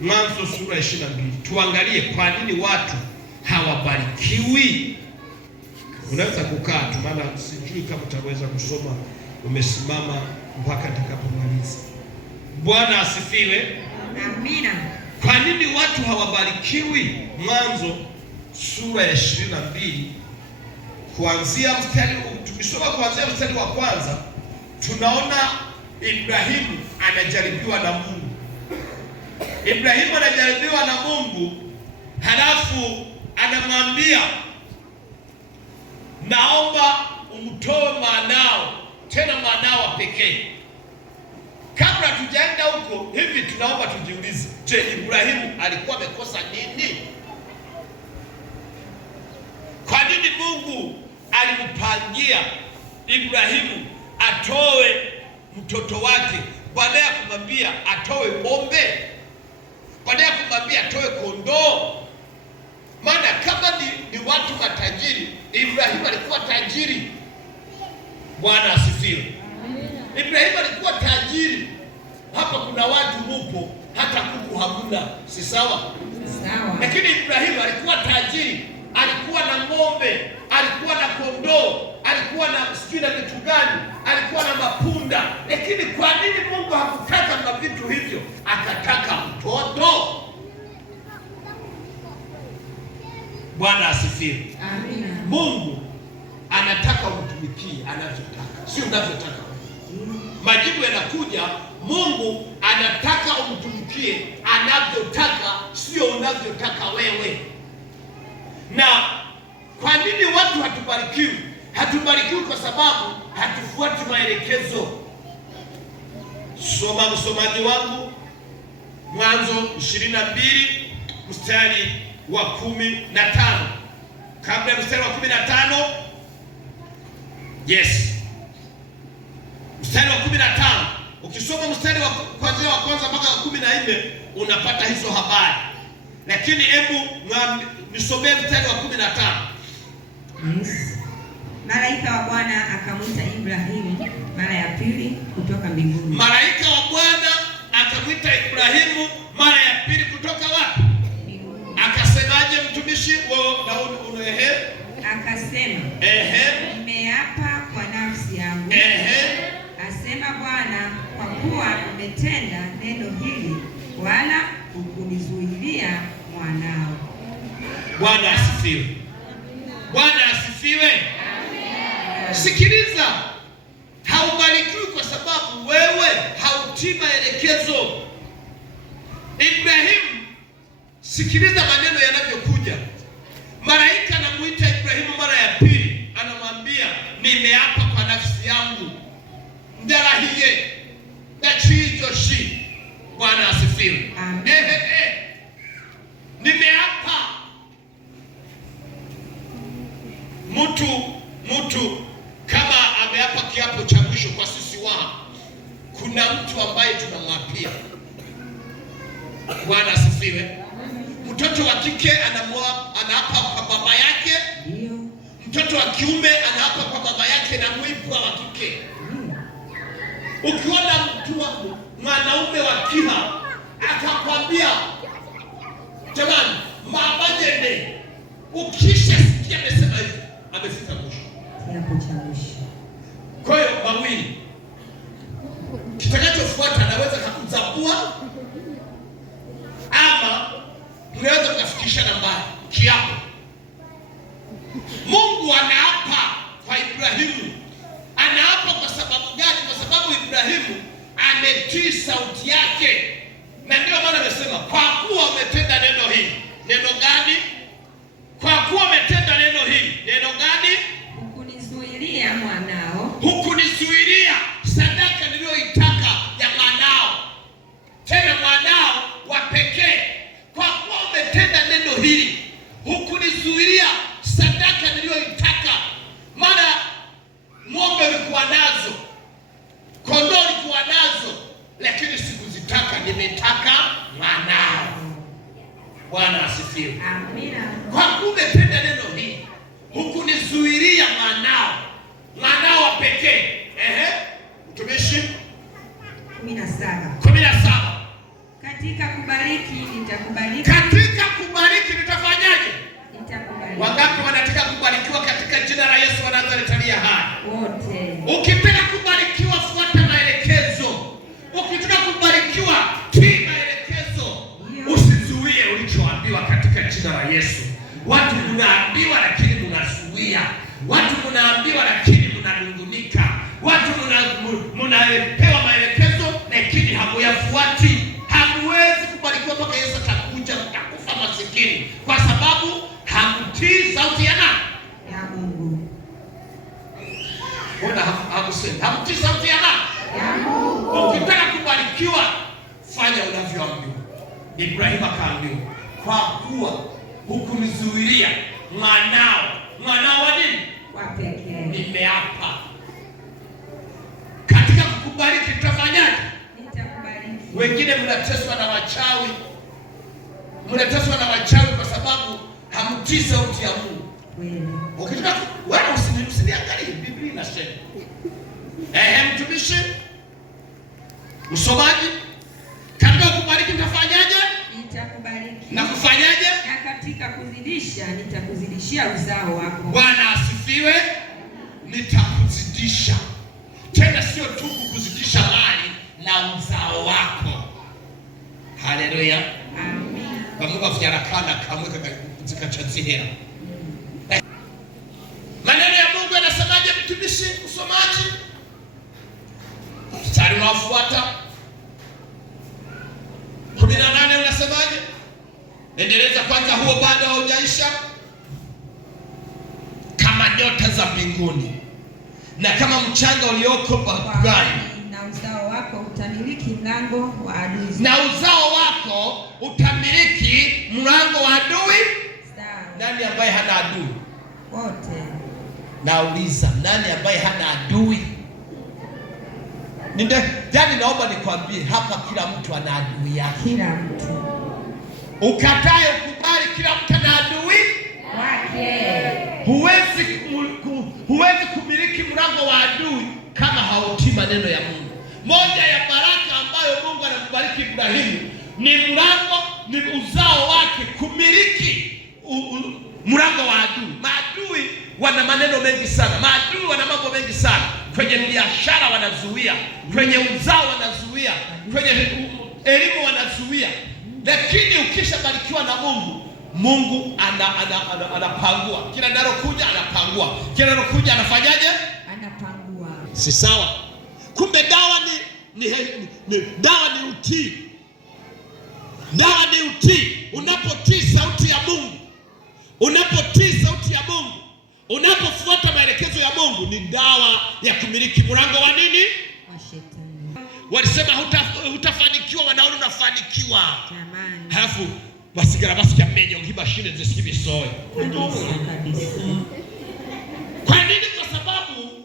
Mwanzo sura 22. Tuangalie kwa nini watu hawabarikiwi. Unaweza kukaa tu, maana sijui kama utaweza kusoma umesimama mpaka nitakapomaliza. Bwana asifiwe. Amina. Kwa nini watu hawabarikiwi? Mwanzo sura ya 22 kuanzia mstari, tukisoma kuanzia mstari wa kwanza, tunaona Ibrahimu anajaribiwa na Mungu. Ibrahimu anajaribiwa na Mungu, halafu anamwambia, naomba umtoe mwanao, tena mwanao wa pekee. Kabla tujaenda huko, hivi tunaomba tujiulize, je, Ibrahimu alikuwa amekosa nini? Kwa nini Mungu alimpangia Ibrahimu atoe mtoto wake, baada ya kumwambia atoe ng'ombe, baada ya kumwambia atoe kondoo? Maana kama ni watu matajiri, Ibrahimu alikuwa tajiri. Bwana asifiwe. Ibrahimu alikuwa tajiri. Hapa kuna watu mupo hata kuku hamuna, si sawa? Sawa. Lakini Ibrahimu alikuwa tajiri, alikuwa na ng'ombe, alikuwa na kondoo, alikuwa na sijui na vitu gani, alikuwa na mapunda. Lakini kwa nini Mungu hakutaka na vitu hivyo, akataka mtoto? Bwana asifiwe. Amina. Mungu anataka umtumikie anavyotaka, sio unavyotaka. Majibu yanakuja, Mungu anataka umtumikie anavyotaka, sio unavyotaka wewe. Na kwa nini watu hatubarikiwi? Hatubarikiwi kwa sababu hatufuati maelekezo. Soma msomaji wangu Mwanzo 22 mstari wa 15. Kabla ya mstari wa 15, yes, mstari wa 15. Ukisoma mstari wa kuanzia wa kwanza mpaka 14 unapata hizo habari. Lakini hebu nisomee mstari wa 15. Yes. Malaika wa Bwana akamwita Ibrahimu mara ya pili kutoka mbinguni. Malaika wa Bwana akamwita Ibrahimu mara ya pili kutoka wapi? Akasemaje mtumishi wa Daudi? Akasema, nimeapa kwa nafsi yangu, asema Bwana, kwa kuwa umetenda neno hili, wala hukunizuilia mwanao. Bwana asifiwe. Bwana asifiwe. Amen. Sikiliza, haubarikiwi kwa sababu wewe hautii maelekezo. Ibrahimu, sikiliza maneno yanavyokuja. Malaika anamuita Ibrahimu mara ya pili, anamwambia, nimeapa kwa nafsi yangu, ndarahiye dachijoshi. Bwana asifiwe. Nimeapa. Mtu kama ameapa kiapo cha mwisho kwa sisi kuna mtu ambaye tunamwapia. Bwana asifiwe. Mtoto wa kike anaapa kwa baba yake. Mtoto wa kiume anaapa kwa baba yake na mwipwa wa kike. Ukiona mwanaume wa kiha akakwambia, jamani, mabajende, ukisha sikia amesema hivi, amefika mwisho. Kwa hiyo mawili, kitakachofuata anaweza kukuzabua ama mnaweza kufikisha nambari kiapo. Mungu anaapa kwa Ibrahimu. Anaapa kwa sababu gani? Kwa sababu Ibrahimu ametii sauti yake, na ndio maana amesema, kwa kuwa umetenda neno hili. Neno gani? Kwa kuwa umetenda neno hili. Neno gani? Hukunizuilia mwanao. Hukunizuilia sadaka niliyoitaka ya mwanao, tena mwanao wa pekee. Kwa kuwa umetenda neno hili, hukunizuilia sadaka niliyoitaka. Maana ng'ombe ulikuwa nazo, kondoo ulikuwa nazo, lakini sikuzitaka, nimetaka mwanao. Bwana asifiwe. Amina. Kwa kuwa umetenda neno hili, hukunizuilia mwanao wa pekee. Mtumishi 17. Katika kubariki nitakubariki. Katika kubariki nitafanyaje? Nitakubariki. Wangapi wanataka kubarikiwa katika jina la Yesu wa Nazareti aliye hai? Wote. Ukitaka kubarikiwa, fuata maelekezo. Ukitaka kubarikiwa, tii maelekezo. Usizuie ulichoambiwa katika jina la Yesu. Watu mnaambiwa lakini mnazuia. Watu mnaambiwa lakini mnanungunika. Watu mnapewa maelekezo lakini hamuyafuati. Hamuwezi kubarikiwa mpaka Yesu atakuja, mtakufa masikini kwa sababu hamtii sauti ya nani? Ya Mungu. Mbona hakusema? Hamtii sauti ya nani? Ya Mungu. Ukitaka kubarikiwa, fanya unavyoambiwa. Ibrahimu akaambiwa, kwa kuwa hukumzuilia mwanao wa nini? Wa pekee. Nimeapa. Katika kukubariki tutafanyaje? Nitakubariki. Wengine mnateswa na wachawi. Mnateswa na wachawi kwa sababu hamtii sauti ya Mungu. Ukitaka wewe usiniangalie, Biblia inasema. Mtumishi, msomaji, katika kukubariki nitafanyaje? Nitakubariki. Na kufanyaje? Na katika kuzidisha nitakuzidishia uzao wako. Bwana asifiwe. Nitakuzidisha. Tena sio tu kukuzidisha mali na uzao wako. Haleluya. Amen. Bamuga vyarakana kamweka katika chazihera. Maneno ya Mungu yanasemaje mtumishi usomaji? Mstari unaofuata 18 unasemaje? Endeleza kwanza, huo bado haujaisha. Kama nyota za mbinguni na kama mchanga ulioko baharini, na uzao wako utamiliki mlango wa adui. Na uzao wako utamiliki mlango wa adui. Nani ambaye hana adui? Wote. Nauliza, nani ambaye hana adui? Yaani naomba nikwambie hapa, kila mtu ana adui yake. Kila mtu. Ukatae ukubali, kila mtu ana adui wake. Huwezi kumiliki mlango wa adui kama hautii maneno ya Mungu. Moja ya baraka ambayo Mungu anambariki Ibrahimu ni mlango, ni uzao wake kumiliki mlango wa adui. Maadui wana maneno mengi sana. Maadui wana mambo mengi sana. Kwenye biashara wanazuia, kwenye uzao wanazuia, kwenye elimu wanazuia. Lakini ukishabarikiwa na Mungu anapangua. Kila nalokuja anapangua. Kila nalokuja anafanyaje? Anapangua. Si sawa? Kumbe dawa ni utii. Dawa ni utii. Unapotii sauti ya Mungu, unapotii sauti ya Mungu, unapofuata maelekezo ya Mungu, ni dawa ya kumiliki mlango wa nini? Wa shetani. Walisema hutafanikiwa, wanaona unafanikiwa. Jamani. Halafu basigara basya menyo nk'imashini zisibisoye. Kwa nini? Kwa sababu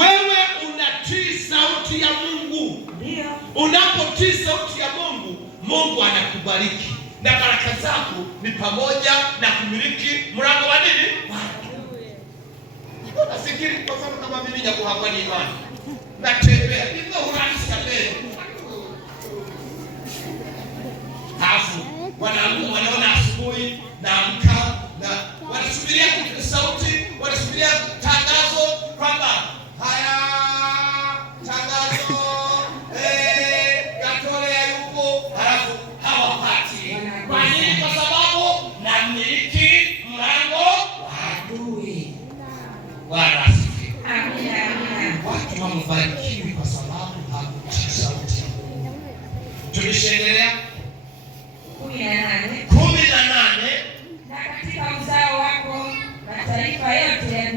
wewe unatii sauti ya Mungu. Ndio. Unapotii sauti ya Mungu, Mungu anakubariki. Na baraka zako ni pamoja na kumiliki mlango wa nini? Nafikiri kwa sababu kama mimi niko hapa ni imani. Natembea hivyo urahisi mbele. Hafu wanaona asubuhi naamka na wanasubiria sauti, wanasubiria tangazo kwamba haya tangazo Gatole yupo, halafu hawapati. Kwa nini? Kwa sababu namiliki mlango wa adui. Bwana asifiwe. Amina. Watu wamebarikiwa kwa sababu hawakutii sauti ya Mungu. Tulishaendelea 18. Na katika uzao wako mataifa yote ya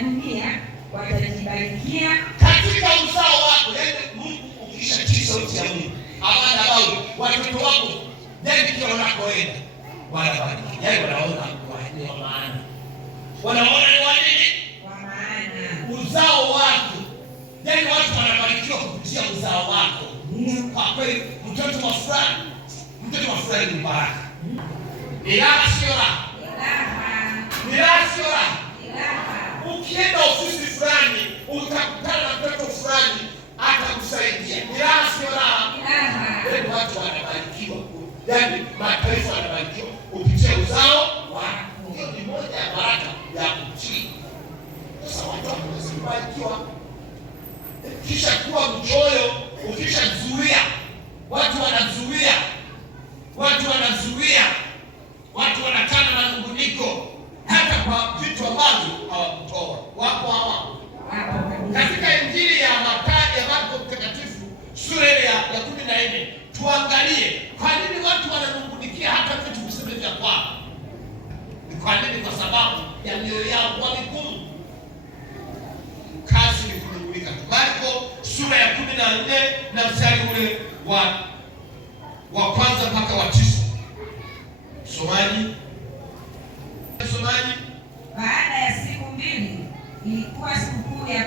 dunia watajibarikia. Katika uzao wako, yaani Mungu ukishatii sauti ya Mungu, amana wao watoto wako, yaani kila wanakoenda wanabariki. Yaani wanaona ni wa maana. Wanaona ni wa nini? Wa maana. Uzao wako. Yaani watu wanabarikiwa kupitia uzao wako. Kwa kweli mtoto wa fulani ni baraka. Ukienda ofisi fulani utakutana na mtoto fulani atakusaidia. yaani watu wanabarikiwa, yaani mataifa wanabarikiwa kupitia uzao wako. Hiyo ni moja ya baraka ya kutii. Sasa watu hawawezi kubarikiwa kisha kuwa mchoyo, ukishazuia watu wanazuia, watu wanakana manunguniko hata kwa vitu ambavyo hawakutoa. Wapo hawa katika Injili ya Mathayo ya Marko Mtakatifu sura ya 14, tuangalie kwa nini watu wananungunikia hata vitu visivyo vya kwao. Ni kwa nini? Kwa sababu ya mioyo yao kuwa migumu. Kazi ni kunungunika. Marko sura ya 14 na mstari ule wa kwanza mpaka wa 9. Somaji. Baada ya siku mbili ilikuwa sikukuu ya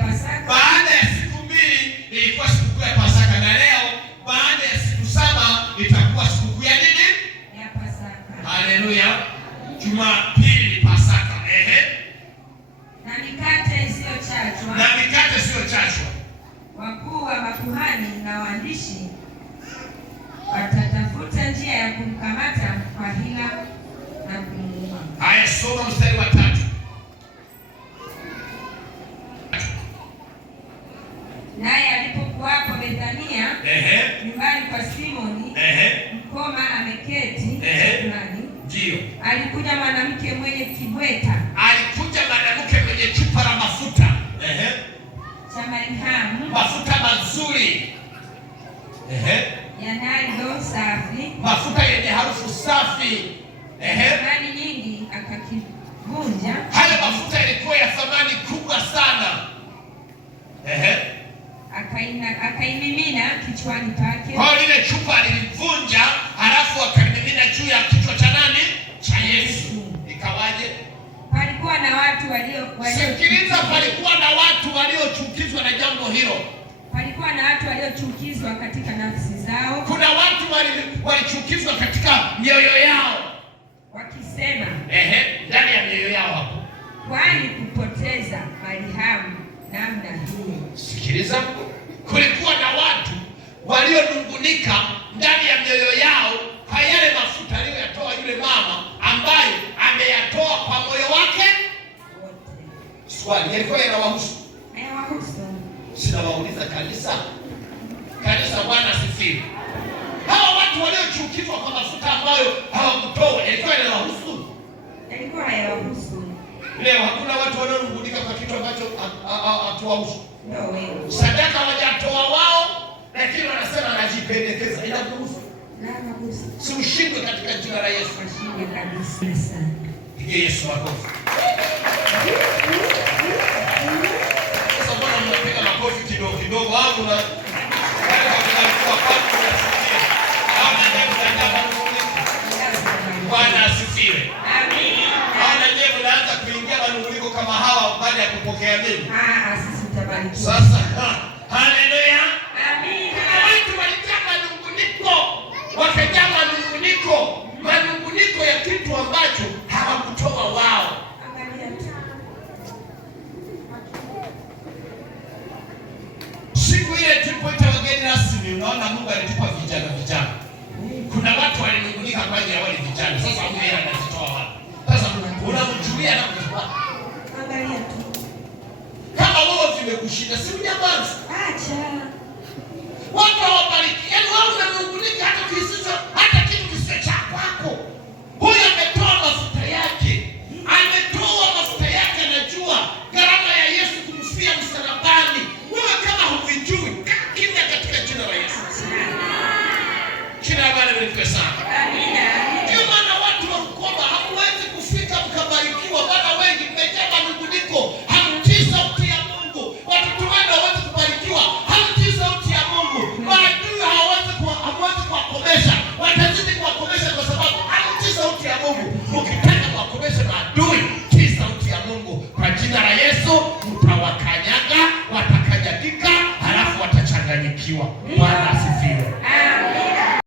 Pasaka. Na leo baada ya siku 7 itakuwa sikukuu ya nini? Ya Pasaka. Haleluya. Jumapili Pasaka. Na mikate isiyochachwa. Wakuu wa makuhani na waandishi watatafuta njia ya kumkamata kwa hila na kumuua. Haya, soma mstari wa 3. Naye alipokuwapo Bethania, nyumbani kwa Simoni mkoma ameketi chakulani, ndio alikuja mwanamke mwenye chupa la mafuta cha marhamu, mafuta mazuri yanayo safi, mafuta yenye harufu safi, thamani nyingi, akakivunja. Hayo mafuta yalikuwa ya thamani kubwa sana. Akaimimina kichwani pake. Kwa ile chupa alivunja, halafu akaimimina juu ya kichwa cha nani? Cha Yesu. Ikawaje? Palikuwa na watu sikiliza, palikuwa na watu waliochukizwa na jambo hilo. Palikuwa na watu waliochukizwa katika nafsi zao. Kuna watu walichukizwa katika mioyo yao, wakisema ndani ya mioyo yao hapo, kwani kupoteza marhamu namna hii. Sikiliza, kulikuwa na watu walionungunika ndani ya mioyo yao kwa yale mafuta aliyoyatoa yule mama ambaye ameyatoa kwa moyo wake wote. Swali, yalikuwa yanawahusu? Sinawauliza kanisa. Bwana asifiwe. Hawa watu waliochukizwa kwa mafuta ambayo hawakutoa, yalikuwa yanawahusu? Yalikuwa hayawahusu. Leo hakuna watu wanaonungunika kwa kitu ambacho hatuwahusu. No, sadaka hawajatoa wao, lakini wanasema anajipendekeza. Inakuhusu? Si ushindwe katika jina la Yesu. Ushindwe kabisa. Pigie Yesu makofi. Sasa mbona mnapiga makofi kidogo kidogo wangu na Bwana asifiwe. Amina. Nyewe mnaanza kuingia manunguniko kama hawa baada ya kupokea mimi. Sisi tutabarikiwa. Sasa haleluya. Amina. Watu walijaa manunguniko, wakajaa manunguniko ya kitu ambacho hawakutoa wao. Siku ile tulipoita wageni rasmi, unaona Mungu alitupa vijana. Kuna watu walinungunika kwa ajili ya wale vijana. Sasa Mungu yeye anazitoa wapi? Sasa unamjulia na kutoa. Angalia tu. Kama wewe vimekushinda, si unyamaze. Acha. Watu hawabariki. Yaani wewe unanungunika hata kitu kisicho cha kwako. Huyu ametoa mafuta yake. Anajua gharama ya Yesu kumfia msalabani. Wewe kama huvijui, kimya katika jina la Yesu. Jina la Bwana litukuzwe sana. Amina. Ndio maana watu wa Bukoba hamwezi kufika mkabarikiwa, bana wengi mmejaa manunguniko, hamtii sauti ya Mungu. Watoto wenu hawezi kubarikiwa, hamtii sauti ya Mungu. Maadui hamwezi kuwakomesha, watazidi kuwakomesha kwa sababu hamtii sauti ya Mungu.